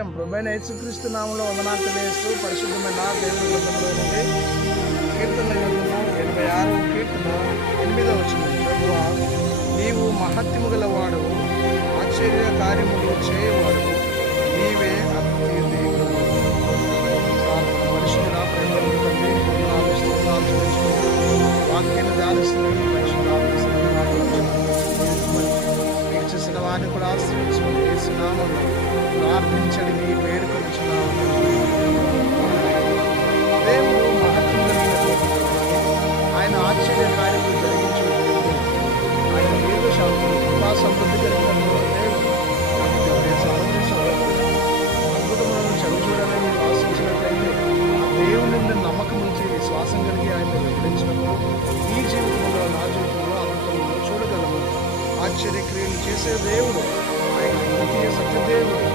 ఉదయం ప్రభువైన యేసుక్రీస్తు నామములో వందనాలు తెలియజేస్తూ పరిశుద్ధమైన దేవుని గ్రంథంలో నుండి కీర్తనల గ్రంథము 86వ కీర్తన 8వ వచనం. ప్రభువా, నీవు మహత్యము గలవాడు, ఆశ్చర్య కార్యములు చేయవాడు, నీవే అద్వితీయ దేవుడు. పరిశుద్ధ ప్రేమ తండ్రి, వందనాలు స్తోత్రాలు చెల్లించుకుంటూ వాక్యాన్ని ధ్యానిస్తున్నాను. మీరు చేసిన వారిని కూడా ఆశ్రయించుకుని యేసునామములో ప్రార్థించడికి వేడుకొనుచున్నాము. దేవుడు మహత్యం కలిగిన, ఆయన ఆశ్చర్య కార్యములు జరిగించు దేవుడు, ఆయన దీర్ఘశాంతులు కృపా సమృద్ధి కలిగిన దేవుడు. అద్భుతములను చదువు చూడాలని మీరు ఆశించినట్లయితే దేవుని మీద నమ్మకం ఉంచి విశ్వాసం కలిగి ఆయన వెంబడించినప్పుడు ఈ జీవితంలో నా జీవితంలో అద్భుతంలో చూడగలము. ఆశ్చర్య క్రియలు చేసే దేవుడు ఆయన అద్వితీయ సత్యదేవుడు.